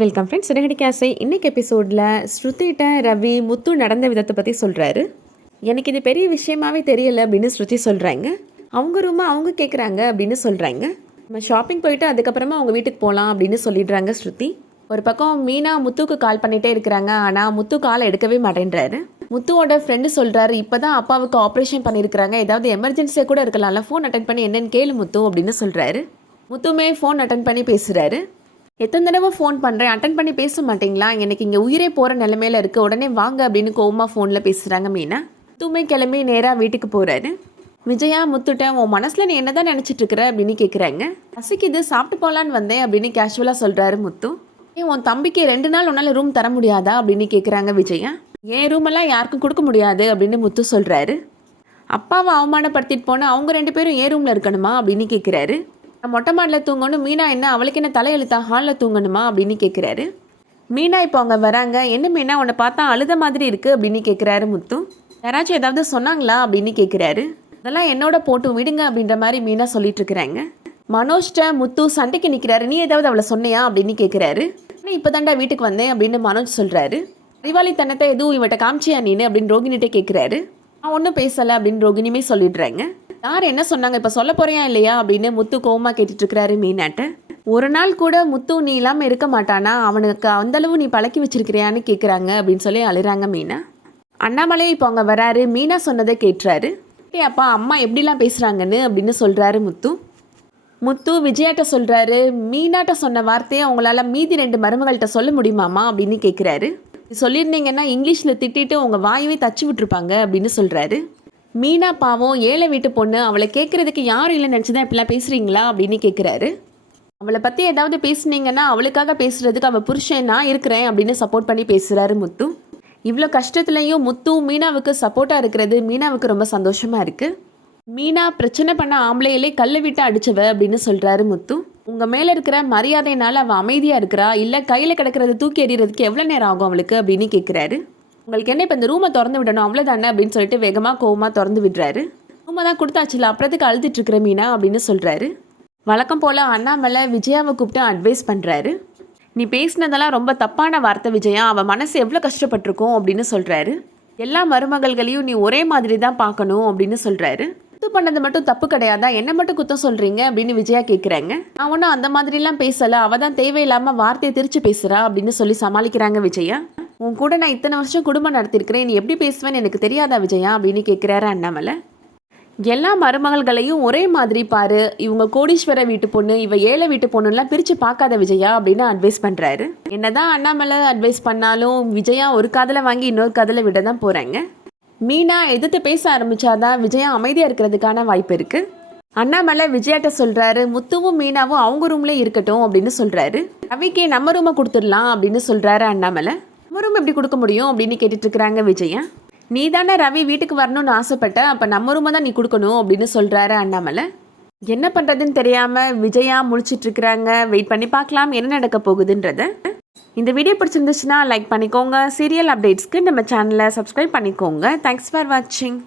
Welcome friends. சிறகடி கேஸை இன்றைக்கி எபிசோடில் ஸ்ருதிட்ட ரவி முத்து நடந்த விதத்தை பற்றி சொல்கிறாரு. எனக்கு இது பெரிய விஷயமாவே தெரியலை அப்படின்னு ஸ்ருதி சொல்கிறாங்க. அவங்க ரூமை அவங்க கேட்குறாங்க அப்படின்னு சொல்கிறாங்க. நம்ம ஷாப்பிங் போயிட்டு அதுக்கப்புறமா அவங்க வீட்டுக்கு போகலாம் அப்படின்னு சொல்லிடுறாங்க ஸ்ருதி. ஒரு பக்கம் மீனா முத்துக்கு கால் பண்ணிகிட்டே இருக்கிறாங்க. ஆனால் முத்து காலை எடுக்கவே மாட்டேன்றாரு. முத்துவோட ஃப்ரெண்டு சொல்கிறாரு, இப்போ தான் அப்பாவுக்கு ஆப்ரேஷன் பண்ணியிருக்கிறாங்க, ஏதாவது எமர்ஜென்சியாக கூட இருக்கலாம்ல, ஃபோன் அட்டன் பண்ணி என்னென்னு கேளு முத்து அப்படின்னு சொல்கிறாரு. முத்துமே ஃபோன் அட்டன் பண்ணி பேசுகிறாரு. எத்தனை தடவை ஃபோன் பண்ணுறேன், அட்டன் பண்ணி பேச மாட்டிங்களா, எனக்கு இங்கே உயிரே போகிற நிலமையில இருக்குது, உடனே வாங்க அப்படின்னு கோவமாக ஃபோனில் பேசுகிறாங்க மீனா. முத்துமே கிளம்பி நேராக வீட்டுக்கு போகிறாரு. விஜயா முத்துட்ட உன் மனசில் நீ என்ன தான் நினச்சிட்ருக்குற அப்படின்னு கேட்குறாங்க. பசிக்குது, சாப்பிட்டு போகலான்னு வந்தேன் அப்படின்னு கேஷுவலாக சொல்கிறாரு முத்து. உன் தம்பிக்கு 2 நாள் உன்னால் ரூம் தர முடியாதா அப்படின்னு கேட்குறாங்க விஜயா. என் ரூமெல்லாம் யாருக்கும் கொடுக்க முடியாது அப்படின்னு முத்து சொல்கிறாரு. அப்பாவை அவமானப்படுத்திட்டு போனால் அவங்க 2 பேரும் ஏன் ரூமில் இருக்கணுமா அப்படின்னு கேட்குறாரு. நான் மொட்டை மாடில் தூங்கணும், மீனா என்ன அவளுக்கு என்ன தலையெழுத்தா ஹாலில் தூங்கணுமா அப்படின்னு கேட்குறாரு. மீனா இப்போ அவங்க வராங்க. என்ன மீனா உன்னை பார்த்தா அழுத மாதிரி இருக்குது அப்படின்னு கேட்குறாரு முத்து. யாராச்சும் ஏதாவது சொன்னாங்களா அப்படின்னு கேட்குறாரு. அதெல்லாம் என்னோட போட்டு விடுங்க அப்படின்ற மாதிரி மீனா சொல்லிட்டு இருக்கிறாங்க. மனோஜ்ட முத்து சண்டைக்கு நிற்கிறாரு. நீ ஏதாவது அவளை சொன்னையா அப்படின்னு கேட்குறாரு. ஆனால் இப்போ தாண்டா வீட்டுக்கு வந்தேன் அப்படின்னு மனோஜ் சொல்கிறாரு. அறிவாளித்தனத்தை எதுவும் இவட்ட காமிச்சியா நீனு அப்படின்னு ரோகிணிகிட்டே கேட்குறாரு. நான் ஒன்றும் பேசலை அப்படின்னு ரோகிணியுமே சொல்லிடுறாங்க. யார் என்ன சொன்னாங்க, இப்போ சொல்ல போறியா இல்லையா அப்படின்னு முத்து கோவமாக கேட்டுட்ருக்கிறாரு மீனாட்ட. ஒரு நாள் கூட முத்து நீ இல்லாமல் இருக்க மாட்டானா, அவனுக்கு அந்தளவு நீ பழக்கி வச்சிருக்கிறியான்னு கேட்குறாங்க அப்படின்னு சொல்லி அழுறாங்க மீனா. அண்ணாமலை இப்போ அவங்க வராரு. மீனா சொன்னதை கேட்டுறாரு. அப்பா அம்மா எப்படிலாம் பேசுகிறாங்கன்னு அப்படின்னு சொல்கிறாரு முத்து. முத்து விஜயாட்ட சொல்கிறாரு, மீனாட்ட சொன்ன வார்த்தையை அவங்களால மீதி 2 மருமகள்கிட்ட சொல்ல முடியுமாம்மா அப்படின்னு கேட்குறாரு. சொல்லியிருந்தீங்கன்னா இங்கிலீஷில் திட்டிட்டு உங்கள் வாயவே தச்சு விட்டுருப்பாங்க அப்படின்னு சொல்கிறாரு. மீனா பாவம் ஏழை வீட்டு பொண்ணு, அவளை கேட்குறதுக்கு யாரும் இல்லைன்னு நினச்சி தான் இப்படிலாம் பேசுகிறீங்களா அப்படின்னு கேட்குறாரு. அவளை பற்றி ஏதாவது பேசுனீங்கன்னா அவளுக்காக பேசுகிறதுக்கு அவள் புருஷன் நான் இருக்கிறேன் அப்படின்னு சப்போர்ட் பண்ணி பேசுகிறாரு முத்து. இவ்வளோ கஷ்டத்துலையும் முத்து மீனாவுக்கு சப்போர்ட்டாக இருக்கிறது மீனாவுக்கு ரொம்ப சந்தோஷமாக இருக்குது. மீனா பிரச்சனை பண்ண ஆம்பளையிலே கல்லை விட்டு அடித்தவ அப்படின்னு சொல்கிறாரு முத்து. உங்கள் மேலே இருக்கிற மரியாதையினால் அவள் அமைதியாக இருக்கிறா, இல்லை கையில் கிடக்கிறத தூக்கி எறிகிறதுக்கு எவ்வளோ நேரம் ஆகும் அவளுக்கு அப்படின்னு கேட்குறாரு. உங்களுக்கு என்ன இப்போ இந்த ரூமை திறந்து விடணும் அவ்வளோதானே அப்படின்னு சொல்லிட்டு வேகமாக கோவமாக திறந்து விடுறாரு. ரூமை தான் கொடுத்தாச்சுல, அப்புறத்துக்கு அழுதுட்டுருக்குற மீனா அப்படின்னு சொல்கிறாரு. வழக்கம் போல் அண்ணாமலை விஜயாவை கூப்பிட்டு அட்வைஸ் பண்ணுறாரு. நீ பேசினதெல்லாம் ரொம்ப தப்பான வார்த்தை விஜயா, அவள் மனசு எவ்வளோ கஷ்டப்பட்டிருக்கோம் அப்படின்னு சொல்கிறாரு. எல்லா மருமகள்களையும் நீ ஒரே மாதிரி தான் பார்க்கணும் அப்படின்னு சொல்கிறாரு. குத்து பண்ணது மட்டும் தப்பு கிடையாதா, என்ன மட்டும் குத்தம் சொல்கிறீங்க அப்படின்னு விஜயா கேட்குறாங்க. நான் ஒன்றும் அந்த மாதிரிலாம் பேசலை, அவள் தான் தேவையில்லாமல் வார்த்தையை திரிச்சு பேசுகிறா அப்படின்னு சொல்லி சமாளிக்கிறாங்க விஜயா. உன் கூட நான் இத்தனை வருஷம் குடும்பம் நடத்திருக்கிறேன், நீ எப்படி பேசுவேன்னு எனக்கு தெரியாதா விஜயா அப்படின்னு கேட்குறாரு அண்ணாமலை. எல்லா மருமகள்களையும் ஒரே மாதிரி பாரு, இவங்க கோடீஸ்வர வீட்டு பொண்ணு, இவ ஏழை வீட்டு பொண்ணுலாம் பிரித்து பார்க்காத விஜயா அப்படின்னு அட்வைஸ் பண்ணுறாரு. என்னதான் அண்ணாமலை அட்வைஸ் பண்ணாலும் விஜயா ஒரு காதில் வாங்கி இன்னொரு காதில் விட தான் போகிறாங்க. மீனா எதிர்த்து பேச ஆரம்பித்தாதான் விஜயா அமைதியாக இருக்கிறதுக்கான வாய்ப்பு இருக்குது. அண்ணாமலை விஜயாட்ட சொல்கிறாரு, முத்துவும் மீனாவும் அவங்க ரூம்லேயே இருக்கட்டும் அப்படின்னு சொல்கிறாரு. ரவிக்கே நம்ம ரூமை கொடுத்துடலாம் அப்படின்னு சொல்கிறாரு அண்ணாமலை. நம்ம ரூம் எப்படி கொடுக்க முடியும் அப்படின்னு கேட்டுட்ருக்குறாங்க விஜயா. நீ தானே ரவி வீட்டுக்கு வரணும்னு ஆசைப்பட்ட, அப்போ நம்ம ரூமை தான் நீ கொடுக்கணும் அப்படின்னு சொல்கிறாரு அண்ணாமலை. என்ன பண்ணுறதுன்னு தெரியாமல் விஜயா முழிச்சிட்ருக்குறாங்க. வெயிட் பண்ணி பார்க்கலாம் என்ன நடக்க போகுதுன்றத. இந்த வீடியோ பிடிச்சிருந்துச்சுன்னா லைக் பண்ணிக்கோங்க. சீரியல் அப்டேட்ஸ்க்கு நம்ம சேனலை சப்ஸ்கிரைப் பண்ணிக்கோங்க. தேங்க்ஸ் ஃபார் வாட்சிங்.